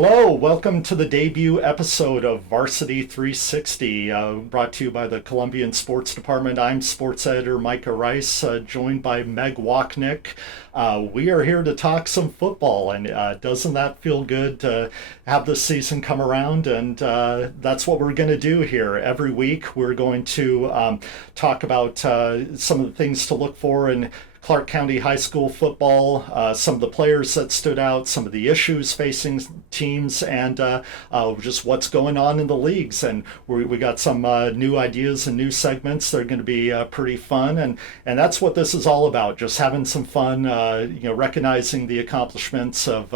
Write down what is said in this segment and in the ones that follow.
Hello, welcome to the debut episode of Varsity360, brought to you by the Columbian Sports Department. I'm sports editor Micah Rice, joined by Meg Wachnick. We are here to talk some football, and doesn't that feel good to have the season come around? And that's what we're going to do here. Every week we're going to talk about some of the things to look for in Clark County High School football, some of the players that stood out, some of the issues facing teams, and just what's going on in the leagues. And we got some new ideas and new segments that are going to be pretty fun. And that's what this is all about, just having some fun, recognizing the accomplishments of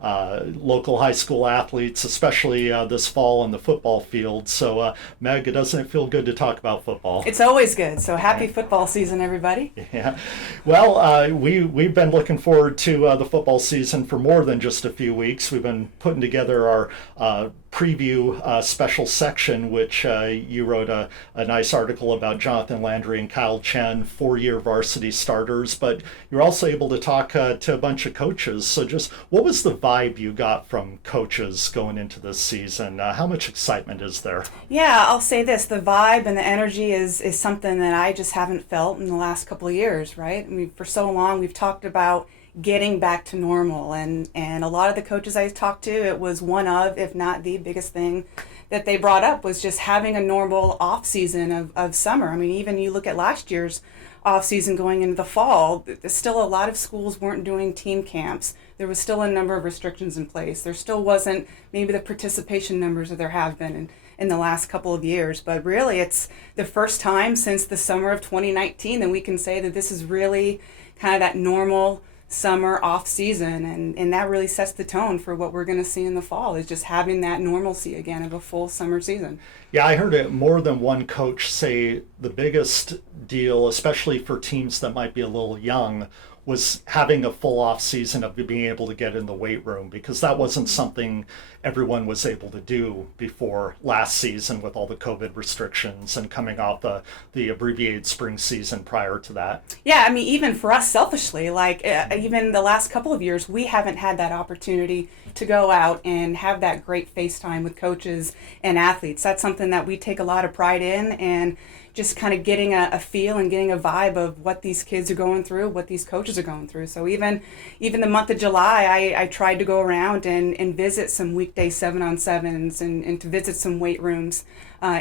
local high school athletes, especially this fall on the football field. So, Meg, doesn't it feel good to talk about football? It's always good. So happy football season, everybody. Yeah. Well, we've been looking forward to the football season for more than just a few weeks. We've been putting together our preview special section, which you wrote a nice article about Jonathan Landry and Kyle Chen, 4-year varsity starters, but you're also able to talk to a bunch of coaches. So just what was the vibe you got from coaches going into this season? How much excitement is there? Yeah, I'll say this. The vibe and the energy is something that I just haven't felt in the last couple of years, right? I mean, for so long we've talked about getting back to normal, and a lot of the coaches I talked to, it was one of, if not the biggest thing that they brought up was just having a normal off season of summer. I mean, even you look at last year's off season going into the fall, still a lot of schools weren't doing team camps. There was still a number of restrictions in place. There still wasn't maybe the participation numbers that there have been in the last couple of years, but really it's the first time since the summer of 2019 that we can say that this is really kind of that normal summer off season, and that really sets the tone for what we're going to see in the fall, is just having that normalcy again of a full summer season. Yeah, I heard it more than one coach say the biggest deal, especially for teams that might be a little young, was having a full off season of being able to get in the weight room, because that wasn't something everyone was able to do before last season with all the COVID restrictions and coming off the abbreviated spring season prior to that. Yeah, I mean, even for us selfishly, even the last couple of years, we haven't had that opportunity to go out and have that great FaceTime with coaches and athletes. That's something that we take a lot of pride in, and just kind of getting a feel and getting a vibe of what these kids are going through, what these coaches are going through. So even the month of July, I tried to go around and visit some weekday 7-on-7s and to visit some weight rooms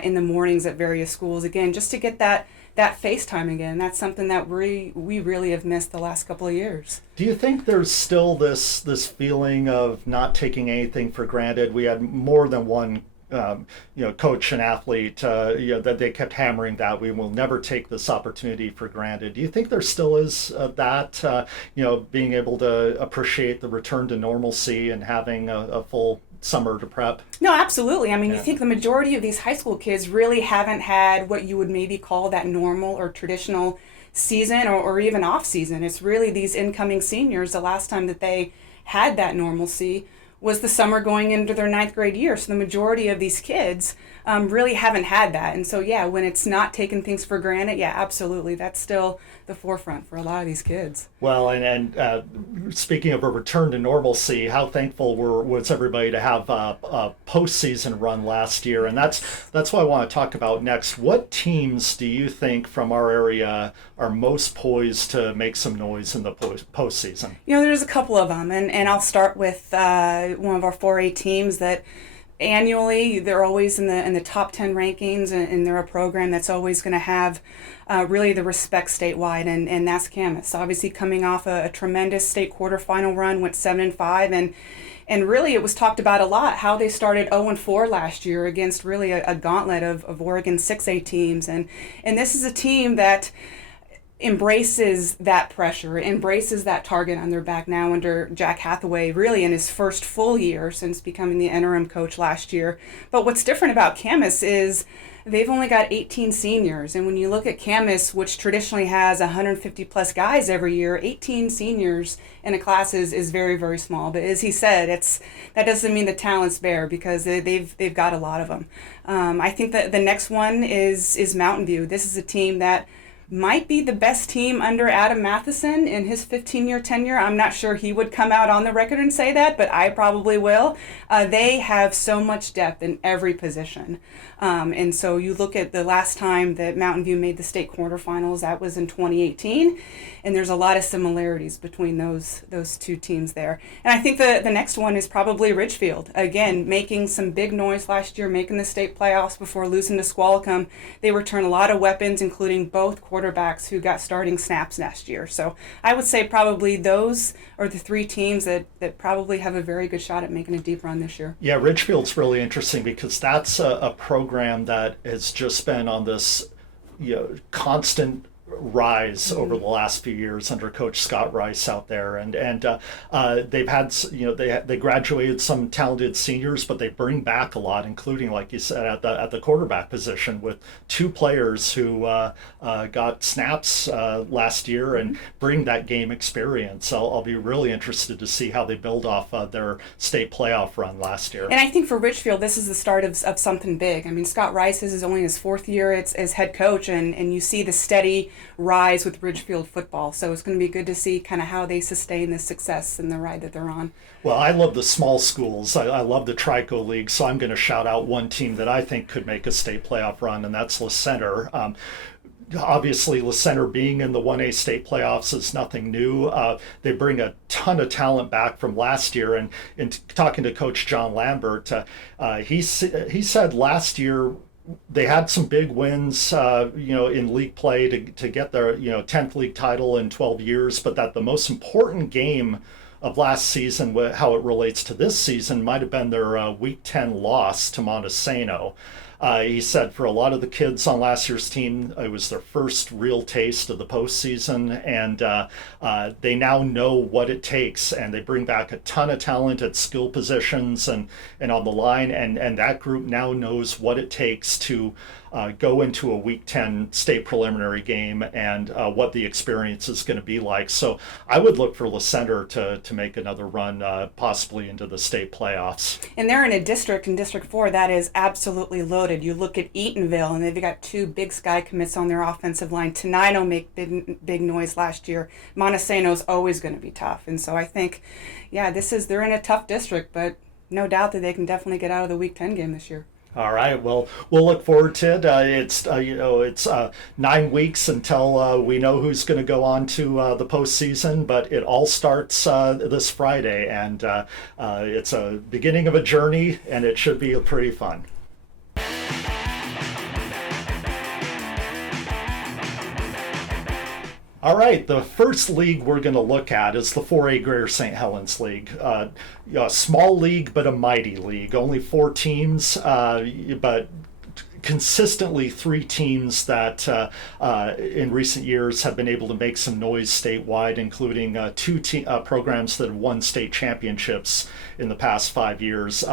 in the mornings at various schools, again, just to get that FaceTime again. That's something that we really have missed the last couple of years. Do you think there's still this feeling of not taking anything for granted? We had more than one coach and athlete, that they kept hammering that we will never take this opportunity for granted. Do you think there still is that, being able to appreciate the return to normalcy and having a full summer to prep? No, absolutely. I mean, You think the majority of these high school kids really haven't had what you would maybe call that normal or traditional season or even off season. It's really these incoming seniors, the last time that they had that normalcy was the summer going into their 9th grade year. So the majority of these kids really haven't had that. And so, when it's not taking things for granted, absolutely. That's still the forefront for a lot of these kids. Well, and speaking of a return to normalcy, how thankful was everybody to have a postseason run last year? And that's what I want to talk about next. What teams do you think from our area are most poised to make some noise in the postseason? There's a couple of them, and I'll start with one of our 4A teams that annually they're always in the top 10 rankings, and they're a program that's always going to have really the respect statewide, and that's Camas. Obviously coming off a tremendous state quarterfinal run, went 7-5, and really it was talked about a lot how they started 0-4 last year against really a gauntlet of Oregon 6A teams, and this is a team that embraces that pressure, embraces that target on their back now under Jack Hathaway, really in his first full year since becoming the interim coach last year. But what's different about Camas is they've only got 18 seniors. And when you look at Camas, which traditionally has 150 plus guys every year, 18 seniors in a class is very, very small. But as he said, that doesn't mean the talent's bare, because they've got a lot of them. I think that the next one is Mountain View. This is a team that might be the best team under Adam Matheson in his 15-year tenure. I'm not sure he would come out on the record and say that, but I probably will. They have so much depth in every position. And so you look at the last time that Mountain View made the state quarterfinals, that was in 2018, and there's a lot of similarities between those two teams there. And I think the next one is probably Ridgefield. Again, making some big noise last year, making the state playoffs before losing to Squalicum. They return a lot of weapons, including both quarterbacks who got starting snaps last year. So I would say probably those are the three teams that probably have a very good shot at making a deep run this year. Yeah, Ridgefield's really interesting because that's a program that has just been on this constant rise over the last few years under Coach Scott Rice out there, and they've had they graduated some talented seniors, but they bring back a lot, including, like you said, at the quarterback position with two players who got snaps last year and bring that game experience. I'll be really interested to see how they build off their state playoff run last year. And I think for Ridgefield, this is the start of something big. I mean, Scott Rice is only his fourth year as head coach, and you see the steady rise with Ridgefield football. So it's going to be good to see kind of how they sustain the success and the ride that they're on. Well, I love the small schools. I love the Trico League, so I'm going to shout out one team that I think could make a state playoff run, and that's La Center. Obviously, La Center being in the 1A state playoffs is nothing new. They bring a ton of talent back from last year. And in talking to Coach John Lambert, he said last year they had some big wins, in league play to get their 10th league title in 12 years, but that the most important game of last season, how it relates to this season, might have been their Week 10 loss to Montesano. He said for a lot of the kids on last year's team, it was their first real taste of the postseason, and they now know what it takes, and they bring back a ton of talent at skill positions and on the line, and that group now knows what it takes to go into a Week 10 state preliminary game and what the experience is going to be like. So I would look for La Center to make another run, possibly into the state playoffs. And they're in a district, in District 4, that is absolutely loaded. You look at Eatonville, and they've got two Big Sky commits on their offensive line. Tenino made big noise last year. Montesano's always going to be tough. And so I think, they're in a tough district, but no doubt that they can definitely get out of the Week 10 game this year. All right. Well, we'll look forward to it. It's 9 weeks until we know who's going to go on to the postseason, but it all starts this Friday, and it's a beginning of a journey, and it should be pretty fun. All right, the first league we're going to look at is the 4A Greater St Helens League. A small league, but a mighty league. Only 4 teams, but consistently 3 teams that in recent years have been able to make some noise statewide, including 2 programs that have won state championships in the past 5 years.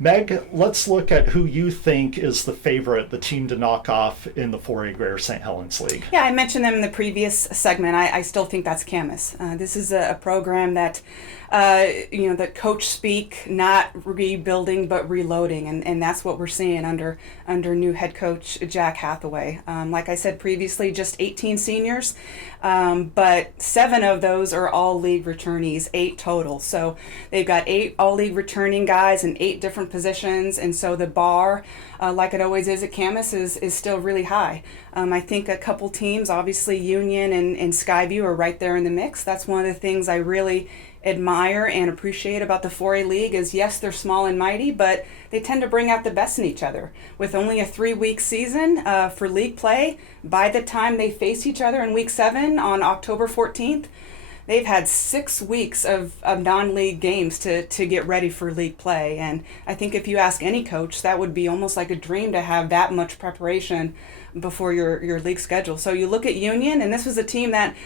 Meg, let's look at who you think is the favorite, the team to knock off in the 4A Greater St Helens League. Yeah, I mentioned them in the previous segment. I still think that's Camas. This is a program that, that coach speak, not rebuilding but reloading, and that's what we're seeing under new head coach Jack Hathaway. Like I said previously, just 18 seniors, but 7 of those are all league returnees, 8 total. So they've got 8 all league returning guys in 8 different positions, and so the bar, like it always is at Camas, is still really high. I think a couple teams, obviously Union and Skyview, are right there in the mix. That's one of the things I really admire and appreciate about the 4A League is, yes, they're small and mighty, but they tend to bring out the best in each other. With only a 3-week season for league play, by the time they face each other in Week 7 on October 14th, they've had 6 weeks of non-league games to get ready for league play. And I think if you ask any coach, that would be almost like a dream to have that much preparation before your league schedule. So you look at Union, and this was a team that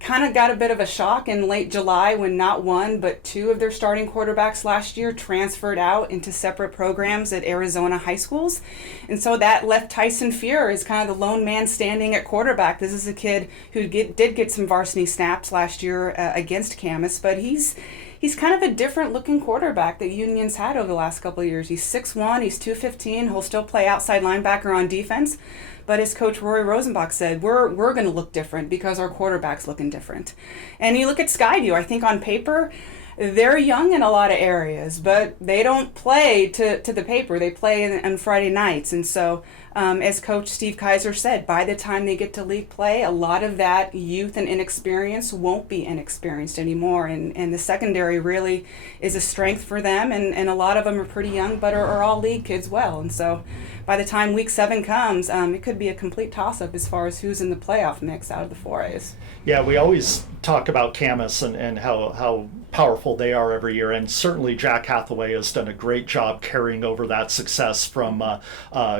kind of got a bit of a shock in late July when not 1 but 2 of their starting quarterbacks last year transferred out into separate programs at Arizona high schools. And so that left Tyson Fear as kind of the lone man standing at quarterback. This is a kid who did get some varsity snaps last year against Camas, but he's he's kind of a different looking quarterback that Union's had over the last couple of years. He's 6'1", he's 215. He'll still play outside linebacker on defense. But as Coach Rory Rosenbach said, we're going to look different because our quarterback's looking different. And you look at Skyview, I think on paper, they're young in a lot of areas, but they don't play to the paper. They play on Friday nights. And so, as Coach Steve Kaiser said, by the time they get to league play, a lot of that youth and inexperience won't be inexperienced anymore. And the secondary really is a strength for them. And a lot of them are pretty young, but are all league kids well. And so by the time week 7 comes, it could be a complete toss-up as far as who's in the playoff mix out of the 4As. Yeah, we always talk about Camas and how powerful they are every year, and certainly Jack Hathaway has done a great job carrying over that success from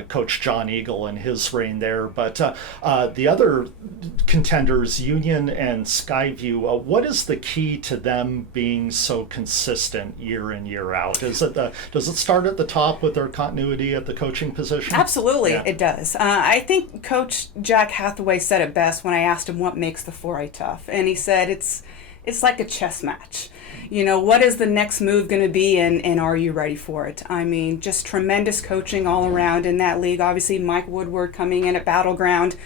Coach John Eagle and his reign there. But the other contenders, Union and Skyview, what is the key to them being so consistent year in, year out? Does it start at the top with their continuity at the coaching position? Absolutely, Yeah. it does. I think Coach Jack Hathaway said it best when I asked him what makes the 4A tough, and he said it's like a chess match. You know, what is the next move going to be, and are you ready for it? I mean, just tremendous coaching all around in that league. Obviously, Mike Woodward coming in at Battleground.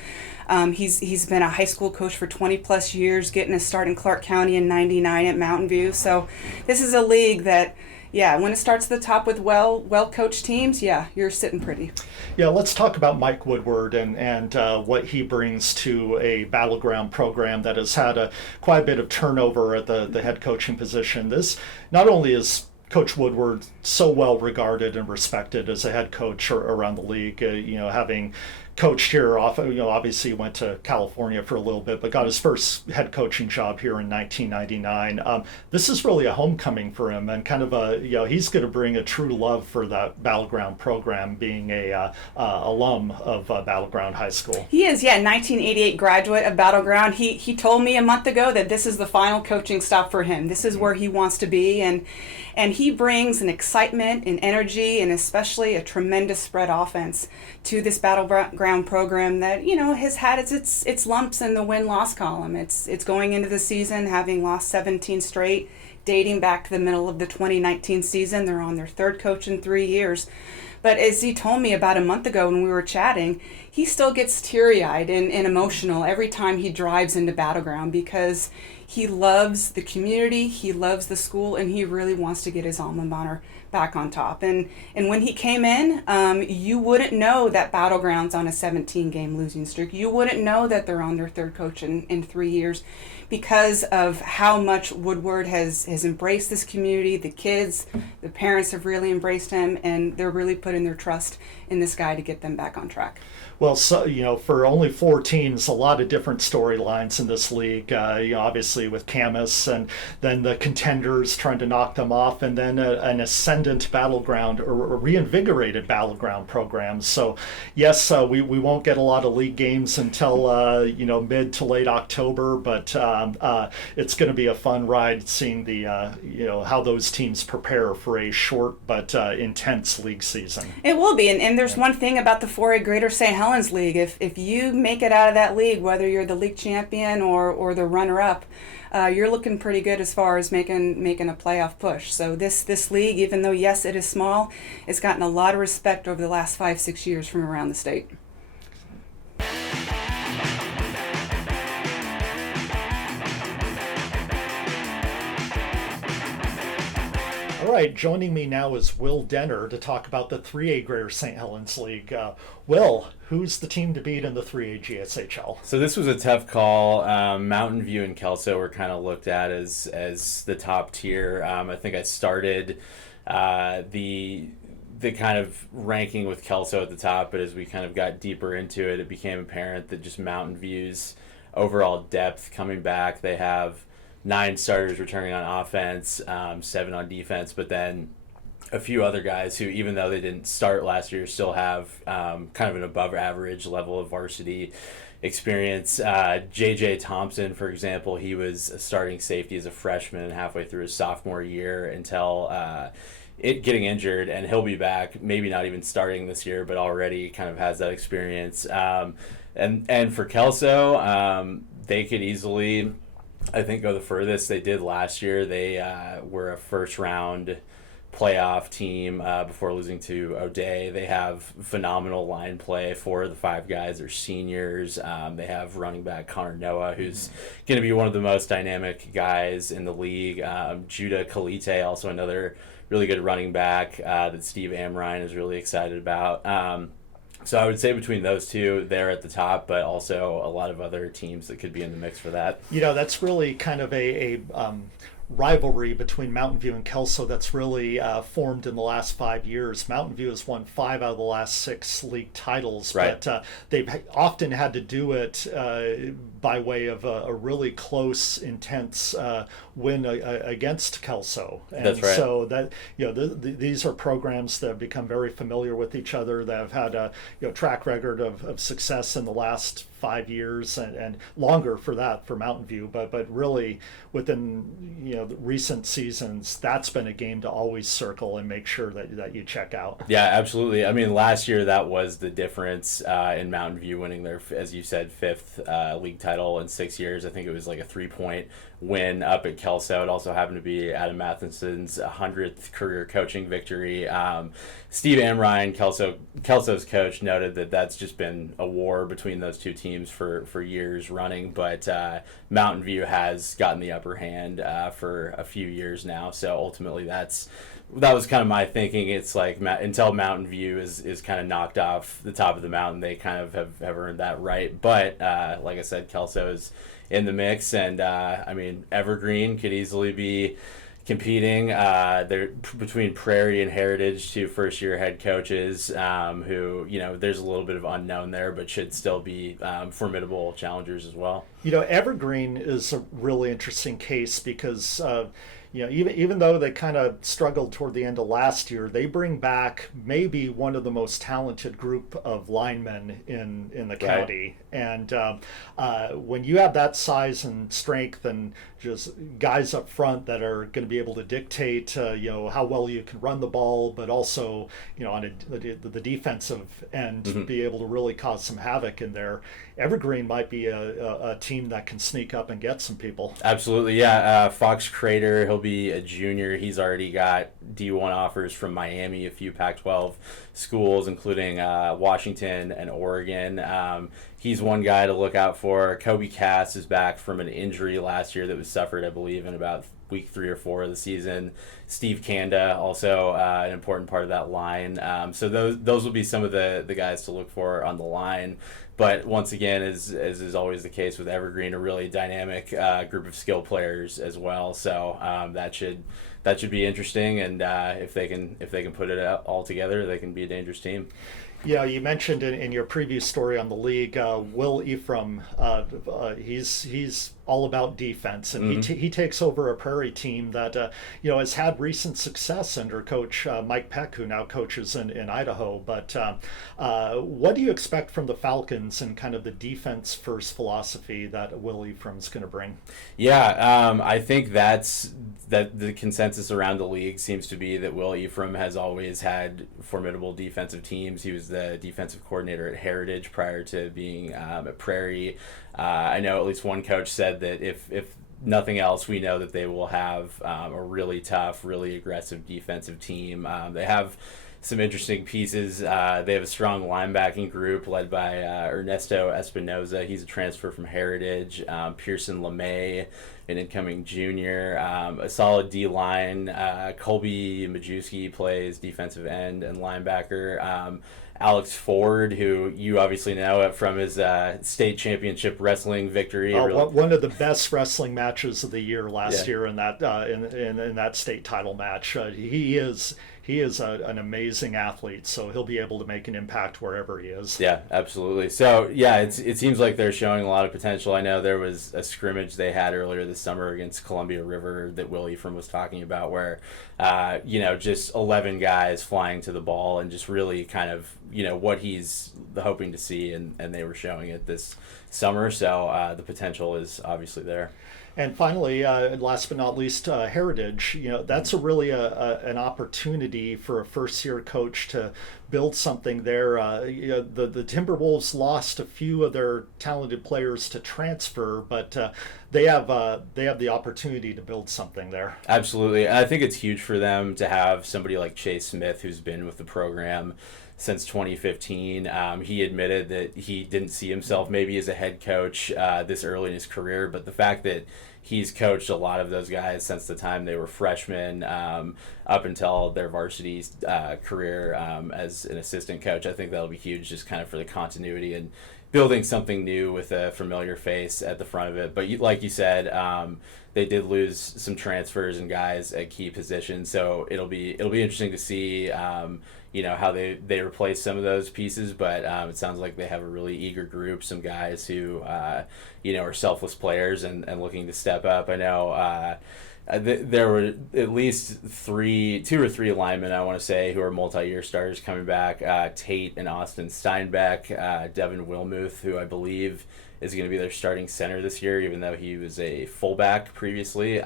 He's been a high school coach for 20 plus years, getting a start in Clark County in '99 at Mountain View. So this is a league that, yeah, when it starts at the top with well-coached teams, yeah, you're sitting pretty. Yeah, let's talk about Mike Woodward and what he brings to a Battleground program that has had quite a bit of turnover at the head coaching position. This not only is Coach Woodward so well regarded and respected as a head coach around the league, having coached here obviously went to California for a little bit, but got his first head coaching job here in 1999. This is really a homecoming for him, and kind of he's going to bring a true love for that Battleground program, being a alum of Battleground High School. He is, yeah, 1988 graduate of Battleground. He told me a month ago that this is the final coaching stop for him. This is where he wants to be, and he brings an excitement and energy, and especially a tremendous spread offense to this Battleground program that, has had its lumps in the win-loss column. It's going into the season having lost 17 straight, dating back to the middle of the 2019 season. They're on their third coach in 3 years. But as he told me about a month ago when we were chatting, he still gets teary-eyed and emotional every time he drives into Battleground because he loves the community, he loves the school, and he really wants to get his alma mater back on top. And when he came in, you wouldn't know that Battleground's on a 17-game losing streak. You wouldn't know that they're on their third coach in 3 years because of how much Woodward has embraced this community. The kids, the parents have really embraced him, and they're really putting their trust in this guy to get them back on track. Well, so, for only 4 teams, a lot of different storylines in this league. Obviously with Camas, and then the contenders trying to knock them off, and then an ascendant Battleground or a reinvigorated Battleground program. So, yes, we won't get a lot of league games until mid to late October, but it's going to be a fun ride seeing the how those teams prepare for a short but intense league season. It will be, and there's one thing about the 4A Greater St Helens League. If you make it out of that league, whether you're the league champion or the runner-up, you're looking pretty good as far as making a playoff push. So this league, even though yes it is small, it's gotten a lot of respect over the last 5-6 years from around the state. All right, joining me now is Will Denner to talk about the 3A Greater St Helens League. Will, who's the team to beat in the 3A GSHL? So this was a tough call. Mountain View and Kelso were kind of looked at as the top tier. I think I started the kind of ranking with Kelso at the top, but as we kind of got deeper into it, it became apparent that just Mountain View's overall depth coming back. They have 9 starters returning on offense, 7 on defense, but then a few other guys who, even though they didn't start last year, still have kind of an above average level of varsity experience. JJ Thompson, for example, he was a starting safety as a freshman halfway through his sophomore year until getting injured, and he'll be back, maybe not even starting this year, but already kind of has that experience. And for Kelso, they could easily I think, go the furthest. They did last year. They were a first round playoff team before losing to O'Day. They have phenomenal line play. 4 of the 5 guys are seniors. They have running back Connor Noah, who's going to be one of the most dynamic guys in the league. Judah Kalite, also another really good running back that Steve Amrine is really excited about. So I would say between those two, they're at the top, but also a lot of other teams that could be in the mix for that. That's really kind of a rivalry between Mountain View and Kelso that's really formed in the last 5 years. Mountain View has won 5 out of the last 6 league titles, right. But they've often had to do it by way of a really close, intense win against Kelso. And that's right. So that these are programs that have become very familiar with each other, that have had a track record of success in the last 5 years and longer for Mountain View, but really within the recent seasons, that's been a game to always circle and make sure that you check out. Yeah, absolutely. I mean, last year that was the difference in Mountain View winning their, as you said, 5th league title in 6 years. I think it was like a 3-point win up at Kelso. It also happened to be Adam Matheson's 100th career coaching victory. Steve Amrine, Kelso's coach, noted that that's just been a war between those two teams for years running, but Mountain View has gotten the upper hand for a few years now. So ultimately that was kind of my thinking. It's like until Mountain View is kind of knocked off the top of the mountain, they kind of have earned that right. But like I said, Kelso is in the mix, and I mean, Evergreen could easily be competing. They're between Prairie and Heritage, 2 first-year head coaches who, there's a little bit of unknown there, but should still be formidable challengers as well. Evergreen is a really interesting case because even though they kind of struggled toward the end of last year, they bring back maybe one of the most talented group of linemen in the county. And when you have that size and strength and just guys up front that are going to be able to dictate, how well you can run the ball, but also, on the defensive end, be able to really cause some havoc in there. Evergreen might be a team that can sneak up and get some people. Absolutely, yeah. Fox Crater, he'll be a junior. He's already got D1 offers from Miami, a few Pac-12 schools, including Washington and Oregon. He's one guy to look out for. Kobe Cass is back from an injury last year that was suffered, I believe, in about week 3 or 4 of the season. Steve Kanda, also an important part of that line. So those will be some of the guys to look for on the line. But once again, as is always the case with Evergreen, a really dynamic group of skill players as well. So that should be interesting, and if they can put it all together, they can be a dangerous team. Yeah, you mentioned in your previous story on the league, Will Ephraim. He's all about defense, and he takes over a Prairie team that has had recent success under Coach Mike Peck, who now coaches in Idaho. But what do you expect from the Falcons and kind of the defense first philosophy that Will Ephraim's going to bring? Yeah, I think that the consensus around the league seems to be that Will Ephraim has always had formidable defensive teams. He was the defensive coordinator at Heritage prior to being at Prairie. I know at least one coach said that if nothing else, we know that they will have a really tough, really aggressive defensive team. They have some interesting pieces. They have a strong linebacking group led by Ernesto Espinoza. He's a transfer from Heritage. Pearson LeMay, an incoming junior. A solid D-line. Colby Majewski plays defensive end and linebacker. Alex Ford, who you obviously know from his state championship wrestling victory. One of the best wrestling matches of the year last year in that in that state title match. He is an amazing athlete, so he'll be able to make an impact wherever he is. Yeah, absolutely. So, yeah, it seems like they're showing a lot of potential. I know there was a scrimmage they had earlier this summer against Columbia River that Will Ephraim was talking about where, just 11 guys flying to the ball and just really kind of what he's hoping to see, and they were showing it this summer. So the potential is obviously there. And finally, last but not least, Heritage. That's an opportunity for a first-year coach to build something there. The Timberwolves lost a few of their talented players to transfer, but they have the opportunity to build something there. Absolutely, I think it's huge for them to have somebody like Chase Smith, who's been with the program since 2015. He admitted that he didn't see himself maybe as a head coach this early in his career, but the fact that he's coached a lot of those guys since the time they were freshmen up until their varsity career as an assistant coach, I think that'll be huge, just kind of for the continuity and building something new with a familiar face at the front of it. But like you said, they did lose some transfers and guys at key positions, so it'll be interesting to see how they replace some of those pieces. But it sounds like they have a really eager group, some guys who are selfless players and looking to step up. I know there were at least two or three linemen, I want to say, who are multi-year starters coming back. Tate and Austin Steinbeck, Devin Wilmuth, who I believe is going to be their starting center this year, even though he was a fullback previously.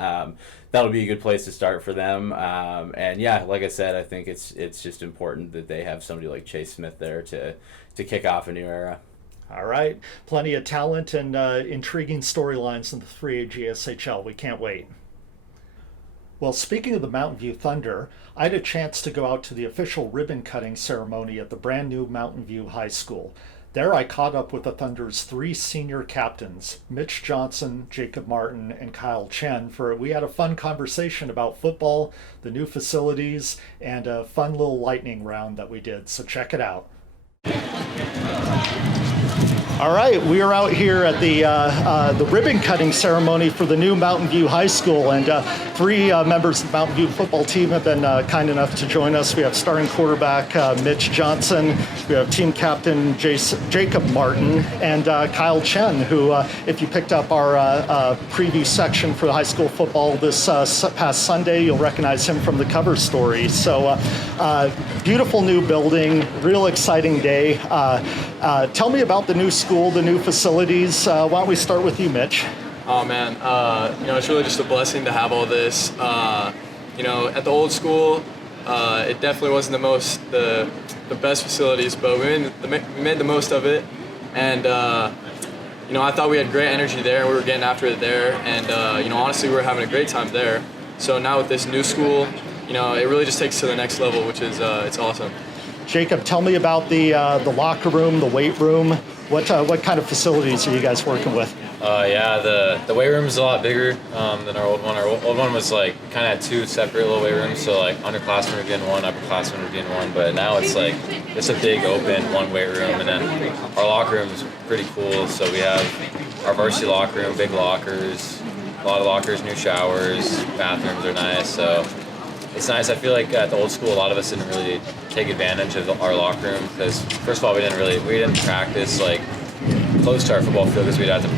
That'll be a good place to start for them. And yeah, like I said, I think it's just important that they have somebody like Chase Smith there to kick off a new era. All right. Plenty of talent and intriguing storylines in the 3A GSHL. We can't wait. Well, speaking of the Mountain View Thunder, I had a chance to go out to the official ribbon cutting ceremony at the brand new Mountain View High School. There I caught up with the Thunder's 3 senior captains, Mitch Johnson, Jacob Martin, and Kyle Chen, we had a fun conversation about football, the new facilities, and a fun little lightning round that we did. So check it out. All right, we are out here at the ribbon cutting ceremony for the new Mountain View High School, and 3 members of the Mountain View football team have been kind enough to join us. We have starting quarterback Mitch Johnson, we have team captain Jacob Martin, and Kyle Chen, who, if you picked up our preview section for the high school football this past Sunday, you'll recognize him from the cover story. So beautiful new building, real exciting day. Tell me about the new school, the new facilities. Why don't we start with you, Mitch? Oh man, it's really just a blessing to have all this. At the old school, it definitely wasn't the best facilities, but we made the most of it. And I thought we had great energy there, and we were getting after it there. And honestly, we were having a great time there. So now with this new school, it really just takes it to the next level, which is it's awesome. Jacob, tell me about the locker room, the weight room. What kind of facilities are you guys working with? The weight room is a lot bigger than our old one. Our old one was kind of had 2 separate little weight rooms, so underclassmen would get in one, upperclassmen would get in one. But now it's it's a big open one weight room, and then our locker room is pretty cool. So we have our varsity locker room, big lockers, a lot of lockers, new showers, bathrooms are nice. So it's nice. I feel like at the old school, a lot of us didn't really take advantage of our locker room because, first of all, we didn't practice close to our football field because we'd have to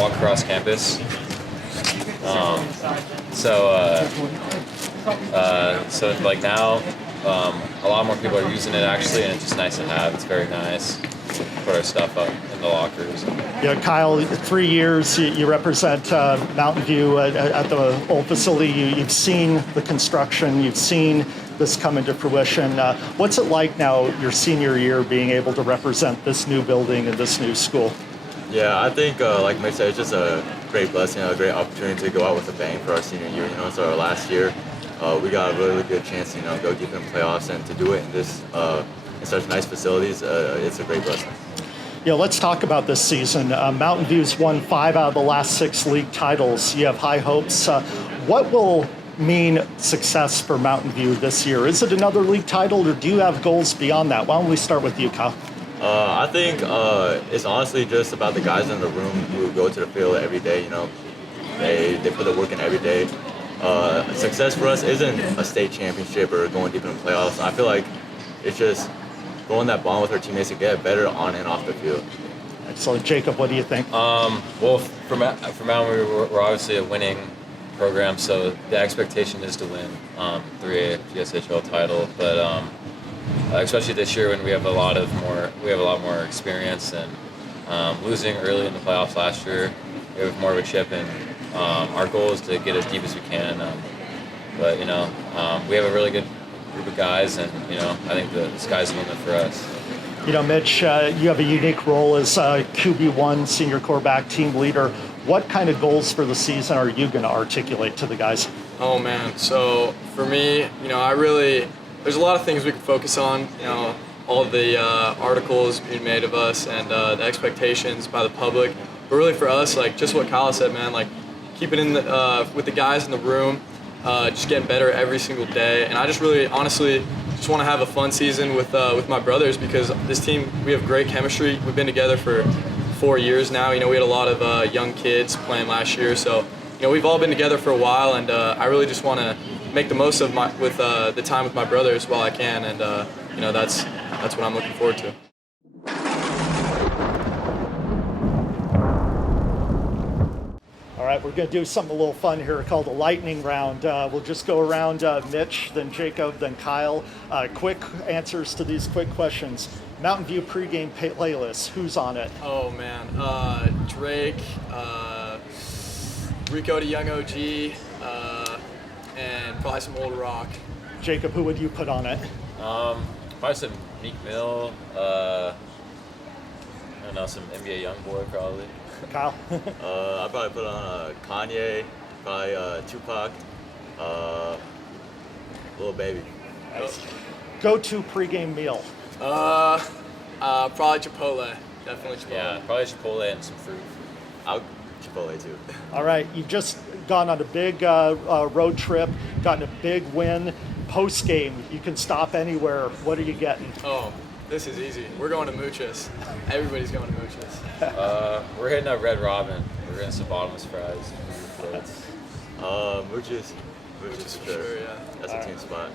walk across campus. Now, a lot more people are using it actually, and it's just nice to have. It's very nice. Put our stuff up in the lockers. Yeah, Kyle, 3 years you represent Mountain View at the old facility. You've seen the construction. You've seen this come into fruition. What's it like now, your senior year, being able to represent this new building and this new school? Yeah, I think, like Mitch said, it's just a great blessing, a great opportunity to go out with a bang for our senior year. It's our last year. We got a really good chance to, go deep in the playoffs, and to do it in this in such nice facilities, it's a great blessing. Yeah, let's talk about this season. Mountain View's won 5 out of the last 6 league titles. You have high hopes. What will mean success for Mountain View this year? Is it another league title, or do you have goals beyond that? Why don't we start with you, Kyle? I think it's honestly just about the guys in the room who go to the field every day. They put the work in every day. Success for us isn't a state championship or going deep in the playoffs. I feel like it's just growing that bond with our teammates to get better on and off the field. So, Jacob, what do you think? Well, for Mountain View, we're obviously a winning program, so the expectation is to win 3A GSHL title. But especially this year when we have a lot more experience, and losing early in the playoffs last year, we have more of a chip, and our goal is to get as deep as we can. But we have a really good group of guys, and I think the sky's the limit for us. Mitch, you have a unique role as QB1, senior quarterback, team leader. What kind of goals for the season are you going to articulate to the guys? Oh man, so for me, there's a lot of things we can focus on. All the articles being made of us and the expectations by the public. But really for us, like just what Kyle said, man, like keep it in with the guys in the room, just getting better every single day. And I just really, honestly, just want to have a fun season with my brothers, because this team, we have great chemistry. We've been together for 4 years now. We had a lot of young kids playing last year, so we've all been together for a while, and I really just want to make the most of the time with my brothers while I can, and that's what I'm looking forward to. All right, we're going to do something a little fun here called a lightning round. We'll just go around Mitch, then Jacob, then Kyle. Quick answers to these quick questions. Mountain View pregame playlist, who's on it? Oh man, Drake, Rico to Young OG, and probably some old rock. Jacob, who would you put on it? Probably some Meek Mill. I don't know, some NBA YoungBoy probably. Kyle? I'd probably put on Kanye, probably Tupac, Lil Baby. Nice. Go-to pregame meal? Probably Chipotle. Definitely Chipotle. Yeah, probably Chipotle and some fruit. I'll Chipotle too. All right, you've just gone on a big road trip, gotten a big win. Post-game, you can stop anywhere. What are you getting? Oh, this is easy. We're going to Muchas. Everybody's going to Muchas. We're hitting up Red Robin. We're getting some bottomless fries. Muchas For sure, yeah. That's a team spot.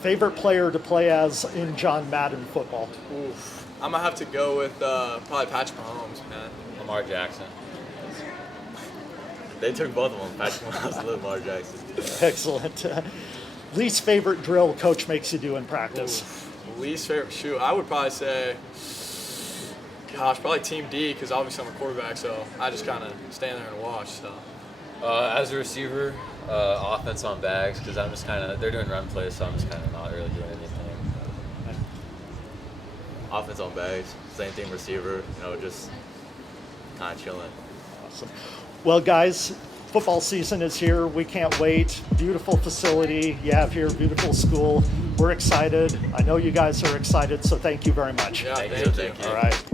Favorite player to play as in John Madden football? Oof. I'm gonna have to go with probably Patrick Mahomes, man. Lamar Jackson. They took both of them, Patrick Mahomes and Lamar Jackson. Excellent. Least favorite drill coach makes you do in practice? Oof. Least favorite shoot, I would probably say, probably Team D, because obviously I'm a quarterback, so I just kind of stand there and watch. So. As a receiver, offense on bags, because I'm just kind of, they're doing run plays, so I'm just kind of not really doing anything. Offense on bags, same thing receiver, just kind of chilling. Awesome. Well, guys, football season is here. We can't wait. Beautiful facility you have here, beautiful school. We're excited. I know you guys are excited, so thank you very much. Yeah, thank you. All right.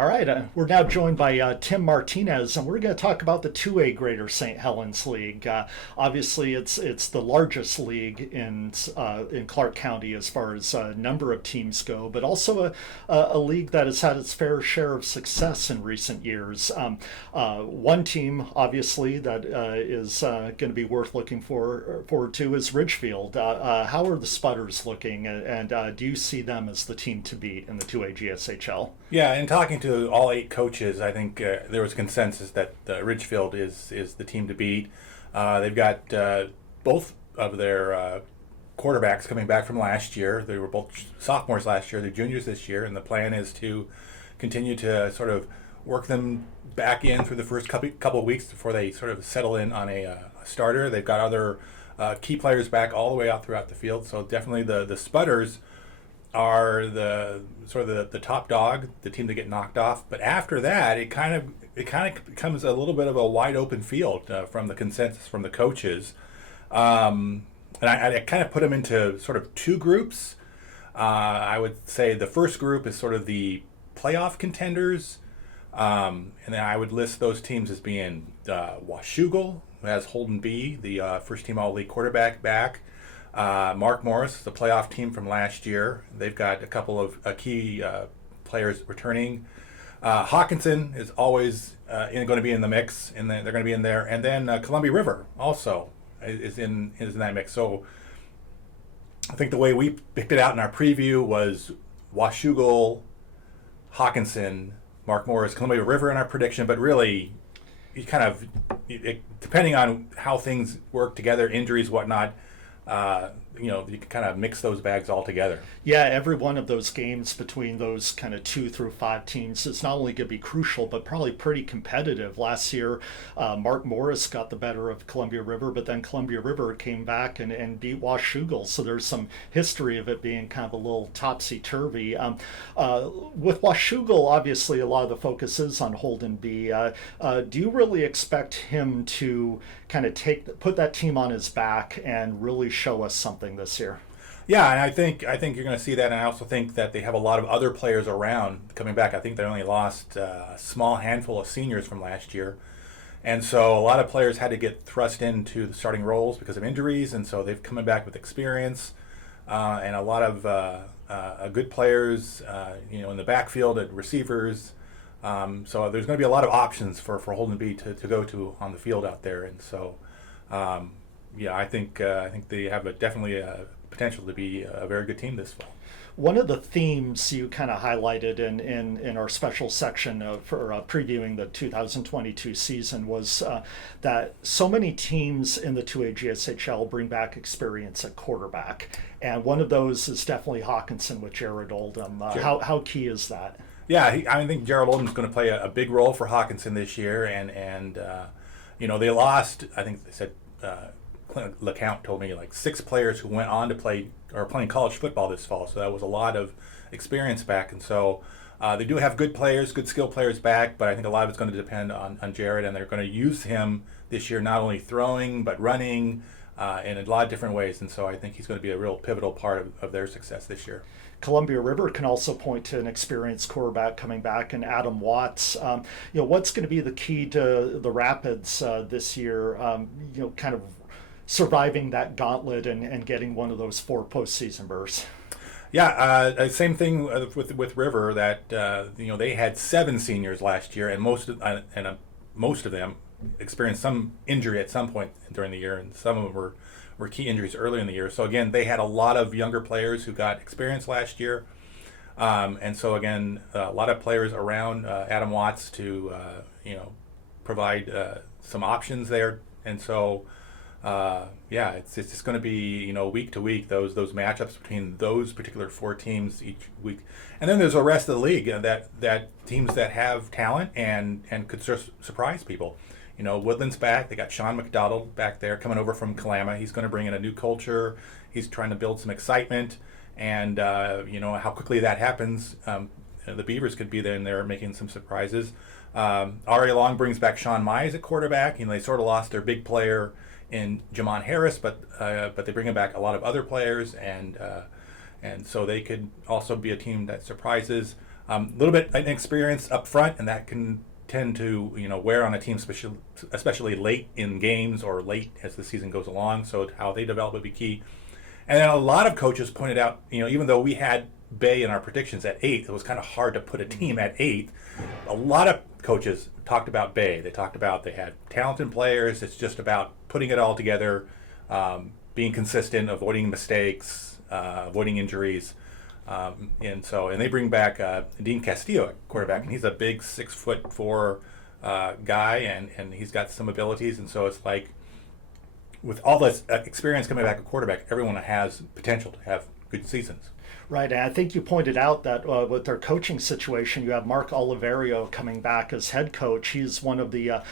All right, we're now joined by Tim Martinez, and we're going to talk about the 2A Greater St Helens League. Obviously, it's the largest league in Clark County as far as number of teams go, but also a league that has had its fair share of success in recent years. One team, obviously, that is going to be worth looking forward to is Ridgefield. How are the Spudders looking, and do you see them as the team to beat in the 2A GSHL? Yeah, and talking to all 8 coaches, I think there was consensus that Ridgefield is the team to beat. They've got both of their quarterbacks coming back from last year. They were both sophomores last year. They're juniors this year, and the plan is to continue to sort of work them back in through the first couple of weeks before they sort of settle in on a starter. They've got other key players back all the way out throughout the field. So definitely the Spudders are the sort of the top dog, the team that get knocked off. But after that, it kind of becomes a little bit of a wide open field from the consensus from the coaches. And I kind of put them into sort of 2 groups. I would say the first group is sort of the playoff contenders, and then I would list those teams as being Washougal, who has Holden B, the first team All-League quarterback, back. Mark Morris, the playoff team from last year. They've got a couple of key players returning. Hawkinson is always going to be in the mix, and they're going to be in there. And then Columbia River also is in that mix. So I think the way we picked it out in our preview was Washougal, Hawkinson, Mark Morris, Columbia River in our prediction. But really, you kind of depending on how things work together, injuries, whatnot, you can kind of mix those bags all together. Yeah, every one of those games between those kind of 2 through 5 teams is not only going to be crucial, but probably pretty competitive. Last year, Mark Morris got the better of Columbia River, but then Columbia River came back and beat Washougal. So there's some history of it being kind of a little topsy-turvy. With Washougal, obviously, a lot of the focus is on Holden B. Do you really expect him to kind of put that team on his back and really show us something this year? Yeah, and I think you're going to see that, and I also think that they have a lot of other players around coming back. I think they only lost a small handful of seniors from last year, and so a lot of players had to get thrust into the starting roles because of injuries, and so they've coming back with experience, and a lot of good players, in the backfield at receivers. So there's going to be a lot of options for Holden B to go to on the field out there, and so I think they have definitely a potential to be a very good team this fall. One of the themes you kind of highlighted in our special section for previewing the 2022 season was that so many teams in the 2A GSHL bring back experience at quarterback, and one of those is definitely Hawkinson with Jared Oldham. How key is that? Yeah, I think Gerald Oldham's going to play a big role for Hawkinson this year, and they lost. I think they said Clint LeCount told me like 6 players who went on to play or playing college football this fall. So that was a lot of experience back, and so they do have good players, good skill players back. But I think a lot of it's going to depend on Jared, and they're going to use him this year not only throwing but running in a lot of different ways. And so I think he's going to be a real pivotal part of their success this year. Columbia River can also point to an experienced quarterback coming back in Adam Watts. What's going to be the key to the Rapids this year? Kind of surviving that gauntlet and getting one of those 4 postseason berths. Yeah, same thing with River. That they had 7 seniors last year, and most of them experienced some injury at some point during the year, and some of them were key injuries early in the year. So again, they had a lot of younger players who got experience last year, and so again, a lot of players around Adam Watts to provide some options there, and so. It's just going to be week to week those matchups between those particular 4 teams each week, and then there's the rest of the league that teams that have talent and could surprise people. Woodland's back. They got Sean McDonald back there coming over from Kalama. He's going to bring in a new culture. He's trying to build some excitement, and how quickly that happens. The Beavers could be there and they're making some surprises. Ari Long brings back Sean Mize at quarterback. They sort of lost their big player in Jamon Harris, but they bring back a lot of other players, and so they could also be a team that surprises. A little bit inexperience up front, and that can tend to wear on a team, especially late in games or late as the season goes along. So how they develop would be key. And then a lot of coaches pointed out, even though we had Bay in our predictions at 8th, it was kind of hard to put a team at 8th. A lot of coaches talked about Bay. They talked about they had talented players. It's just about putting it all together, being consistent, avoiding mistakes, avoiding injuries. And they bring back Dean Castillo at quarterback, and he's a big 6'4" guy, and he's got some abilities. And so it's like with all this experience coming back at quarterback, everyone has potential to have good seasons. Right, and I think you pointed out that with their coaching situation, you have Mark Oliverio coming back as head coach. He's one of the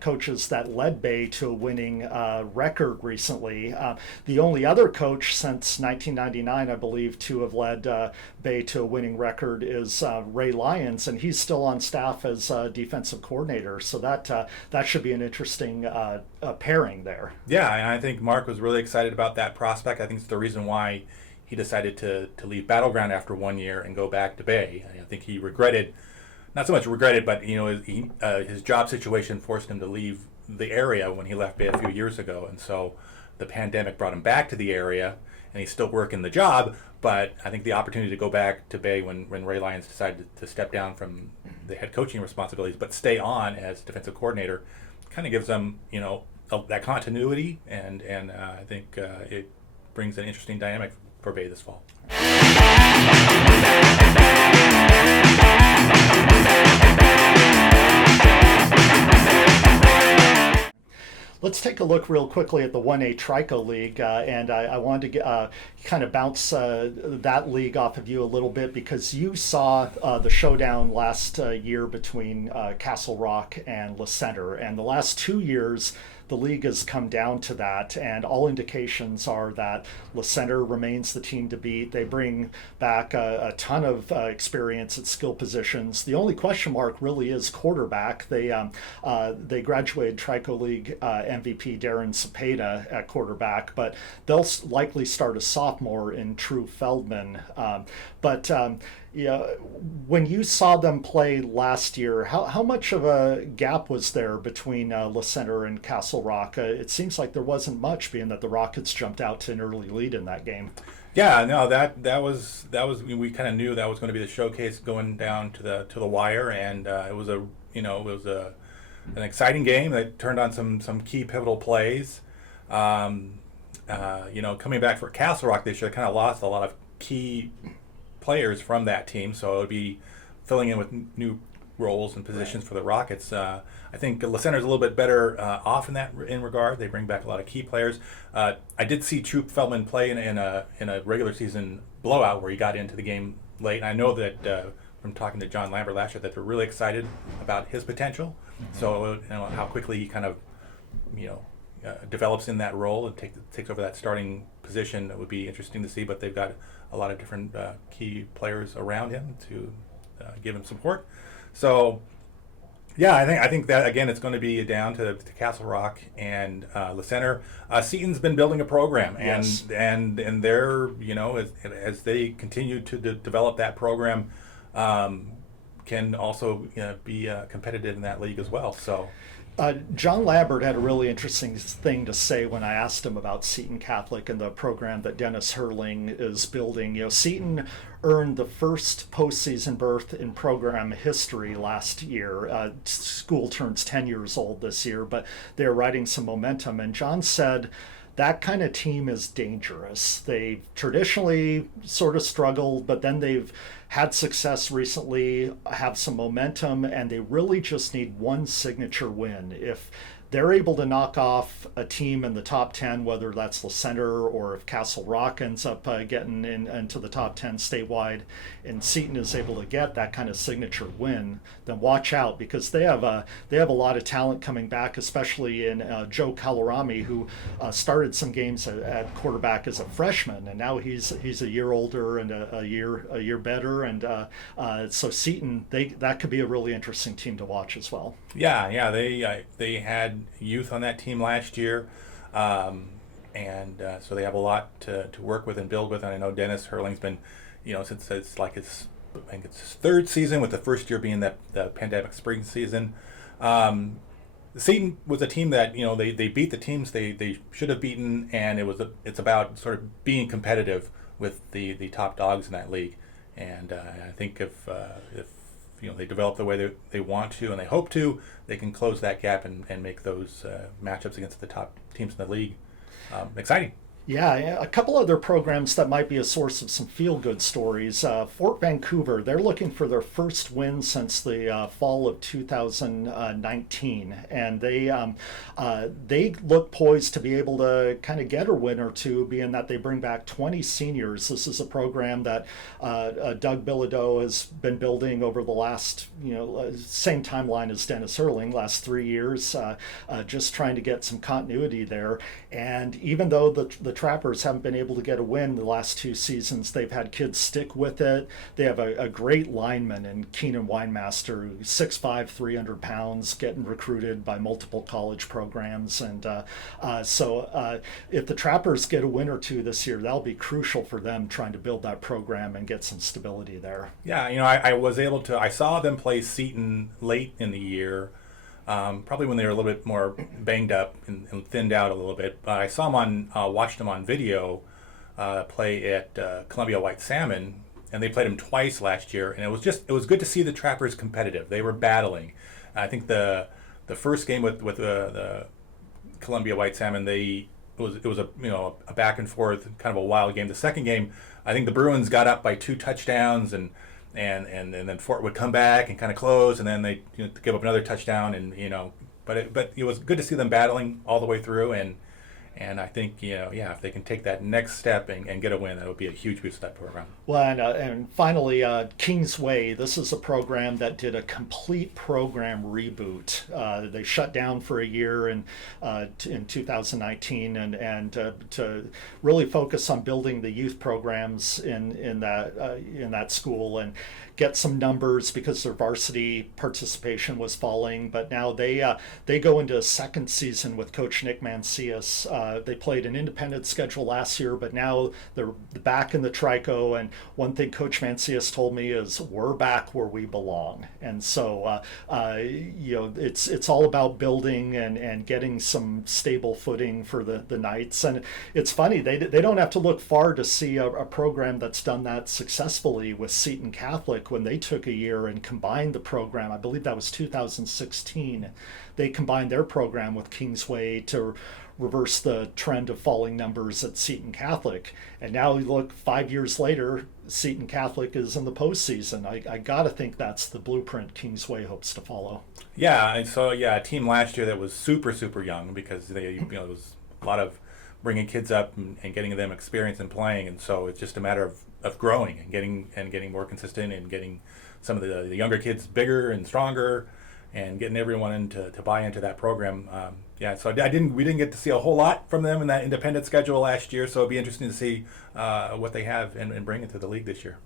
coaches that led Bay to a winning record recently. The only other coach since 1999, I believe, to have led Bay to a winning record is Ray Lyons, and he's still on staff as defensive coordinator. So that should be an interesting pairing there. Yeah, and I think Mark was really excited about that prospect. I think it's the reason why he decided to leave Battleground after 1 year and go back to Bay. I think he regretted, not so much regretted, but his job situation forced him to leave the area when he left Bay a few years ago, and so the pandemic brought him back to the area, and he's still working the job. But I think the opportunity to go back to Bay when Ray Lyons decided to step down from the head coaching responsibilities but stay on as defensive coordinator kind of gives them that continuity, and I think it brings an interesting dynamic for Bay this fall. Let's take a look real quickly at the 1A Trico League, and I wanted to kind of bounce that league off of you a little bit because you saw the showdown last year between Castle Rock and La Center, and the last 2 years the league has come down to that, and all indications are that La Center remains the team to beat. They bring back a ton of experience at skill positions. The only question mark really is quarterback. They graduated Trico League MVP Darren Cepeda at quarterback, but they'll likely start a sophomore in True Feldman. Yeah, when you saw them play last year, how much of a gap was there between La Center and Castle Rock? It seems like there wasn't much, being that the Rockets jumped out to an early lead in that game. Yeah, no, that was we kind of knew that was going to be the showcase going down to the wire, and it was an exciting game that turned on some key pivotal plays. Coming back for Castle Rock this year, kind of lost a lot of key players from that team, so it would be filling in with new roles and positions for the Rockets. I think La Center's a little bit better off in regard. They bring back a lot of key players. I did see Troop Feldman play in a regular season blowout where he got into the game late. And I know that from talking to John Lambert last year that they're really excited about his potential. Mm-hmm. So how quickly he kind of develops in that role and takes over that starting position, it would be interesting to see. But they've got a lot of different key players around him to give him support. So, yeah, I think that again it's going to be down to Castle Rock and La Center. Seton's been building a program, and Yes. and they're as they continue to develop that program, can also be competitive in that league as well. So. John Lambert had a really interesting thing to say when I asked him about Seton Catholic and the program that Dennis Hurling is building. Seton earned the first postseason berth in program history last year. School turns 10 years old this year, but they're riding some momentum. And John said that kind of team is dangerous. They've traditionally sort of struggled, but then they've had success recently, have some momentum, and they really just need one signature win. If they're able to knock off a team in the top 10, whether that's La Center or if Castle Rock ends up getting into the top 10 statewide, and Seton is able to get that kind of signature win, then watch out, because they have a lot of talent coming back, especially in Joe Kalarami, who started some games at quarterback as a freshman, and now he's a year older and a year better, and so Seton, that could be a really interesting team to watch as well. Yeah, they had youth on that team last year, and so they have a lot to work with and build with. And I know Dennis Hurling's been, since it's like his third season, with the first year being the pandemic spring season. Seton was a team that they beat the teams they should have beaten, and it's about sort of being competitive with the top dogs in that league. And I think if they develop the way they want to and they hope to, they can close that gap and make those matchups against the top teams in the league exciting. Yeah, a couple other programs that might be a source of some feel-good stories. Fort Vancouver, they're looking for their first win since the fall of 2019, and they look poised to be able to kind of get a win or two, being that they bring back 20 seniors. This is a program that Doug Bilodeau has been building over the last, same timeline as Dennis Hurling, last 3 years, just trying to get some continuity there. And even though the Trappers haven't been able to get a win the last 2 seasons, they've had kids stick with it. They have a great lineman in Keenan Winemaster, 6'5", 300 pounds, getting recruited by multiple college programs. And so if the Trappers get a win or two this year, that'll be crucial for them trying to build that program and get some stability there. Yeah, I saw them play Seton late in the year. Probably when they were a little bit more banged up and thinned out a little bit. But I saw them watched them on video play at Columbia White Salmon, and they played them twice last year. And it was good to see the Trappers competitive. They were battling. I think the first game with the Columbia White Salmon, it was a back and forth, kind of a wild game. The second game, I think the Bruins got up by 2 touchdowns, and then Fort would come back and kind of close, and then they give up another touchdown and but it was good to see them battling all the way through, and I think, if they can take that next step and get a win, that would be a huge boost to that program. Well, and finally, Kingsway. This is a program that did a complete program reboot. They shut down for a year in 2019, and to really focus on building the youth programs in that school and get some numbers because their varsity participation was falling. But now they go into a second season with Coach Nick Mancias. They played an independent schedule last year, but now they're back in the Trico. And one thing Coach Mancias told me is, we're back where we belong. And so, it's all about building and getting some stable footing for the Knights. And it's funny, they don't have to look far to see a program that's done that successfully with Seton Catholic when they took a year and combined the program. I believe that was 2016. They combined their program with Kingsway to reverse the trend of falling numbers at Seton Catholic. And now you look 5 years later, Seton Catholic is in the postseason. I got to think that's the blueprint Kingsway hopes to follow. Yeah, and so a team last year that was super, super young, because there was a lot of bringing kids up and getting them experience in playing, and so it's just a matter of growing and getting more consistent and getting some of the younger kids bigger and stronger and getting everyone to buy into that program. So we didn't get to see a whole lot from them in that independent schedule last year, so it'll be interesting to see what they have and bring into the league this year.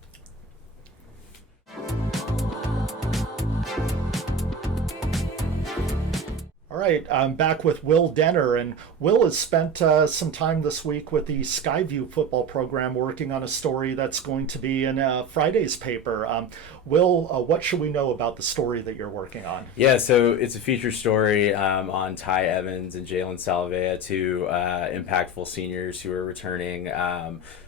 All right, I'm back with Will Denner, and Will has spent some time this week with the Skyview football program working on a story that's going to be in Friday's paper. Will, what should we know about the story that you're working on? Yeah, so it's a feature story on Ty Evans and Jalen Salavea, two impactful seniors who are returning.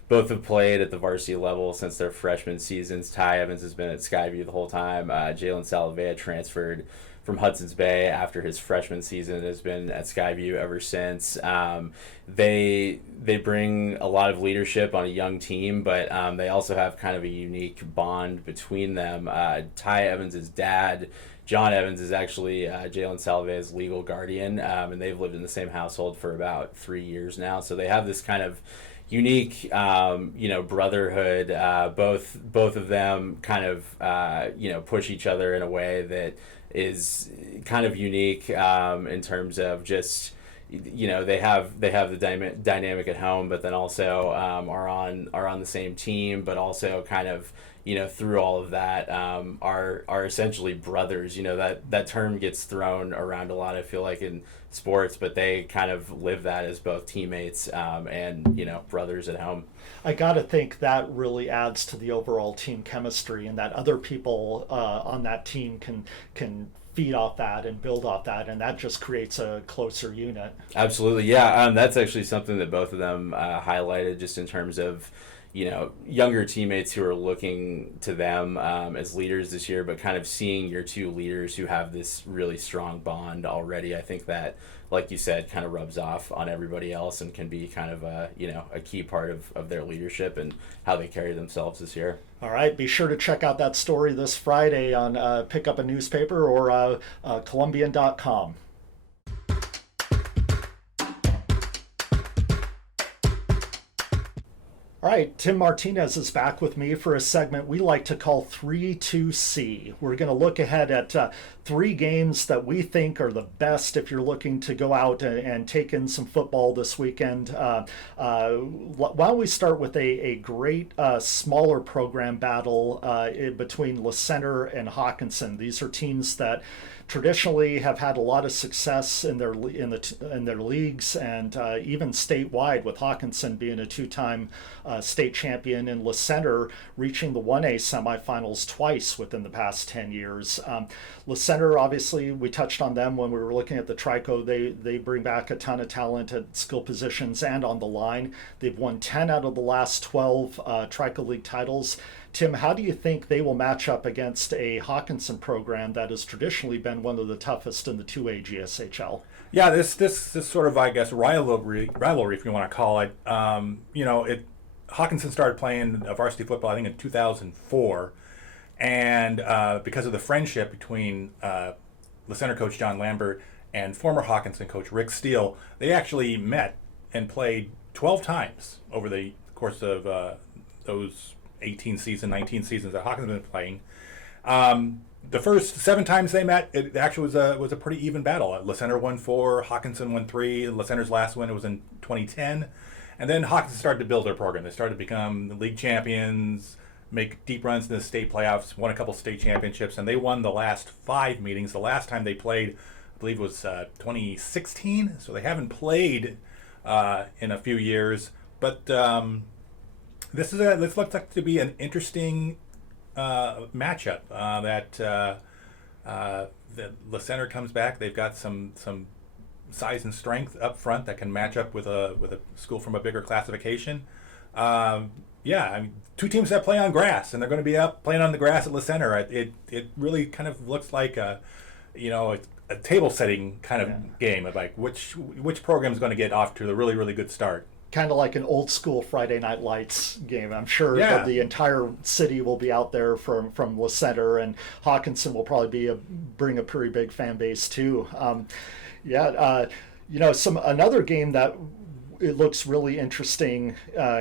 Both have played at the varsity level since their freshman seasons. Ty Evans has been at Skyview the whole time. Jalen Salavea transferred from Hudson's Bay after his freshman season, has been at Skyview ever since. They bring a lot of leadership on a young team, but they also have kind of a unique bond between them. Ty Evans' dad, John Evans, is actually Jalen Salavea's legal guardian, and they've lived in the same household for about 3 years now. So they have this kind of unique, brotherhood. Both of them kind of, push each other in a way that is kind of unique in terms of just, they have the dynamic at home, but then also are on the same team, but also kind of, through all of that, are essentially brothers. That term gets thrown around a lot, I feel like, in sports, but they kind of live that as both teammates and brothers at home. I gotta think that really adds to the overall team chemistry, and that other people on that team can feed off that and build off that, and that just creates a closer unit. Absolutely, yeah. That's actually something that both of them highlighted, just in terms of younger teammates who are looking to them as leaders this year, but kind of seeing your two leaders who have this really strong bond already. I think that, like you said, kind of rubs off on everybody else and can be kind of a key part of their leadership and how they carry themselves this year. All right, be sure to check out that story this Friday on pick up a newspaper or Columbian.com. All right, Tim Martinez is back with me for a segment we like to call 3-2-C. We're going to look ahead at 3 games that we think are the best if you're looking to go out and take in some football this weekend. Why don't we start with a great smaller program battle between Le Center and Hawkinson. These are teams that traditionally have had a lot of success in their leagues and even statewide, with Hawkinson being a 2-time state champion and Le Center reaching the 1A semifinals twice within the past 10 years. Le Center, obviously, we touched on them when we were looking at the Trico. They bring back a ton of talent at skill positions and on the line. They've won 10 out of the last 12 Trico League titles. Tim, how do you think they will match up against a Hawkinson program that has traditionally been one of the toughest in the 2A GSHL? Yeah, this sort of, I guess, rivalry, if you want to call it. Hawkinson started playing varsity football, I think, in 2004, and because of the friendship between Le Center coach John Lambert and former Hawkinson coach Rick Steele, they actually met and played 12 times over the course of those 19 seasons that Hawkinson's been playing. The first 7 times they met, it actually was a pretty even battle. Le Center won 4, Hawkinson won 3. Le Center's last win was in 2010. And then Hawkinson started to build their program. They started to become league champions, make deep runs in the state playoffs, won a couple state championships, and they won the last 5 meetings. The last time they played, I believe, was 2016. So they haven't played in a few years. But this looks like to be an interesting matchup. That Le Center comes back. They've got some size and strength up front that can match up with a school from a bigger classification. I mean, 2 teams that play on grass, and they're going to be up playing on the grass at Le Center. It really kind of looks like a table setting kind of game of like which program is going to get off to a really, really good start. Kind of like an old school Friday Night Lights game. I'm sure that the entire city will be out there from Le Center, and Hawkinson will probably bring a pretty big fan base too. Another game that it looks really interesting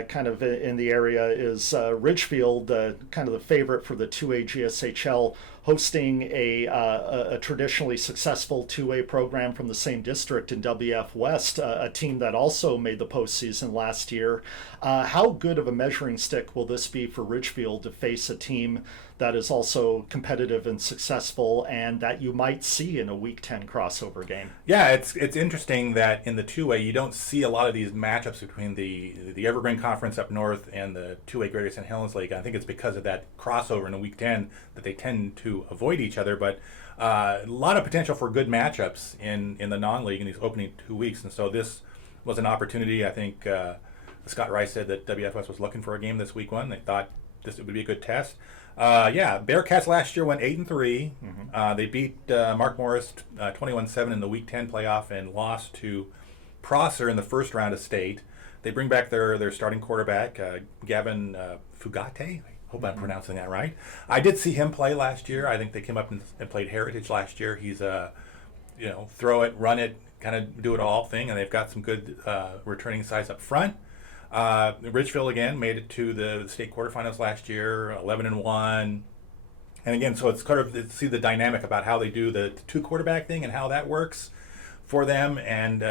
kind of in the area is Ridgefield, kind of the favorite for the 2A GSHL, hosting a traditionally successful 2A program from the same district in WF West, a team that also made the postseason last year. How good of a measuring stick will this be for Ridgefield to face a team that is also competitive and successful, and that you might see in a Week 10 crossover game? Yeah, it's interesting that in the 2A you don't see a lot of these matchups between the Evergreen Conference up north and the 2A Greater St Helens League. I think it's because of that crossover in a Week 10 that they tend to avoid each other, but a lot of potential for good matchups in the non-league in these opening 2 weeks, and so this was an opportunity. I think Scott Rice said that WFS was looking for a game this Week 1. They thought this would be a good test. Bearcats last year went 8-3. They beat Mark Morris 21-7 in the Week 10 playoff and lost to Prosser in the first round of state. They bring back their starting quarterback, Gavin Fugate. I hope I'm pronouncing that right. I did see him play last year. I think they came up and played Heritage last year. He's a throw it, run it, kind of do it all thing, and they've got some good returning size up front. Ridgefield again made it to the state quarterfinals last year, 11-1, and again, so it's kind of see the dynamic about how they do the 2 quarterback thing and how that works for them, and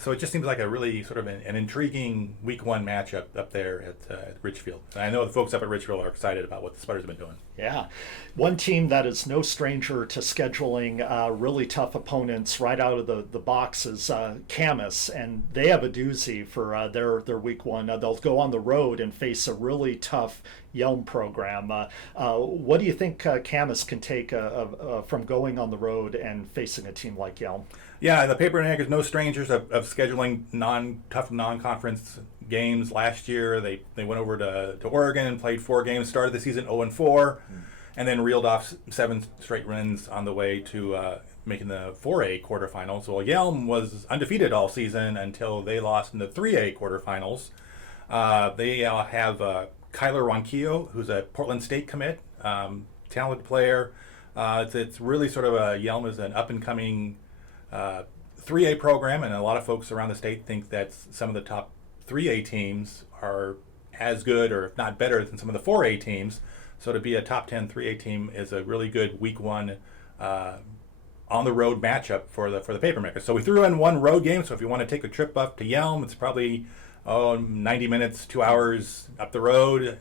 so it just seems like a really sort of an intriguing Week 1 matchup up there at Ridgefield. And I know the folks up at Ridgefield are excited about what the Spudders have been doing. Yeah. One team that is no stranger to scheduling really tough opponents right out of the box is Camas, and they have a doozy for their Week 1. They'll go on the road and face a really tough Yelm program. What do you think Camas can take from going on the road and facing a team like Yelm? Yeah, the Paper and Egg is no strangers of scheduling tough non-conference games. Last year, they went over to Oregon and played 4 games, started the season 0-4, and then reeled off 7 straight wins on the way to making the 4A quarterfinals. Well, Yelm was undefeated all season until they lost in the 3A quarterfinals. They have Kyler Ronquillo, who's a Portland State commit, talented player. It's really sort of Yelm is an up-and-coming 3A program, and a lot of folks around the state think that some of the top 3A teams are as good, or if not better, than some of the 4A teams. So to be a top 10 3A team is a really good Week 1 on the road matchup for the Papermakers. So we threw in 1 road game. So if you want to take a trip up to Yelm, it's probably 90 minutes, 2 hours up the road.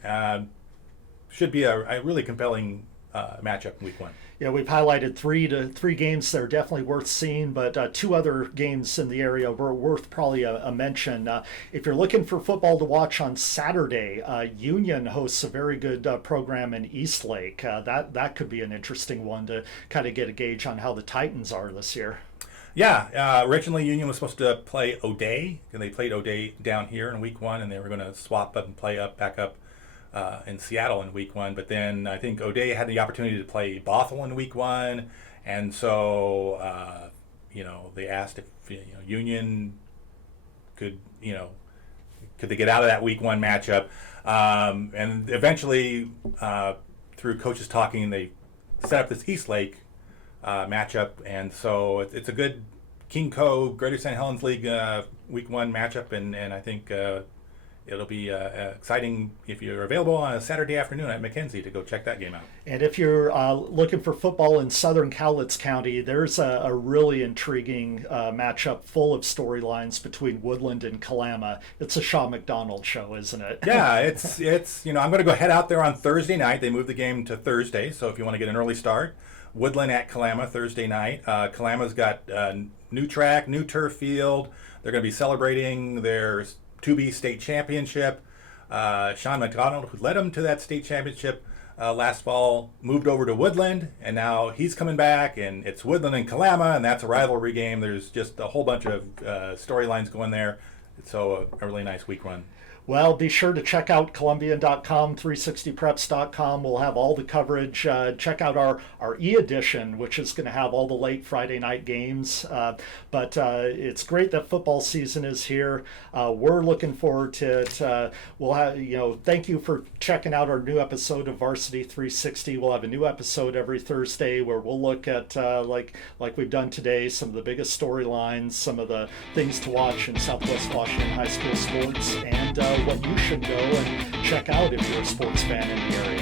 Should be a really compelling matchup in Week 1. Yeah, we've highlighted 3 games that are definitely worth seeing, but 2 other games in the area were worth probably a mention. If you're looking for football to watch on Saturday, Union hosts a very good program in Eastlake. That could be an interesting one to kind of get a gauge on how the Titans are this year. Yeah, originally Union was supposed to play O'Day, and they played O'Day down here in Week 1, and they were going to swap up and play back up in Seattle in Week 1, but then I think O'Day had the opportunity to play Bothell in Week 1, and so they asked if Union could they get out of that Week 1 matchup, and eventually through coaches talking, they set up this Eastlake matchup, and so it's a good King Co. Greater St Helens League Week 1 matchup, and I think it'll be exciting if you're available on a Saturday afternoon at Mackenzie to go check that game out. And if you're looking for football in southern Cowlitz County, there's a really intriguing matchup full of storylines between Woodland and Kalama. It's a Shaw McDonald show, isn't it? Yeah, it's I'm going to go head out there on Thursday night. They moved the game to Thursday, so if you want to get an early start, Woodland at Kalama Thursday night. Kalama's got new track, new turf field. They're going to be celebrating their 2B state championship. Sean McDonald, who led them to that state championship last fall, moved over to Woodland, and now he's coming back, and it's Woodland and Kalama, and that's a rivalry game. There's just a whole bunch of storylines going there. So a really nice week one. Well, be sure to check out Columbian.com, 360preps.com. We'll have all the coverage. Check out our e-edition, which is going to have all the late Friday night games. But it's great that football season is here. We're looking forward to it. We'll have, thank you for checking out our new episode of Varsity 360. We'll have a new episode every Thursday where we'll look at, like we've done today, some of the biggest storylines, some of the things to watch in Southwest Washington high school sports, and what you should go and check out if you're a sports fan in the area.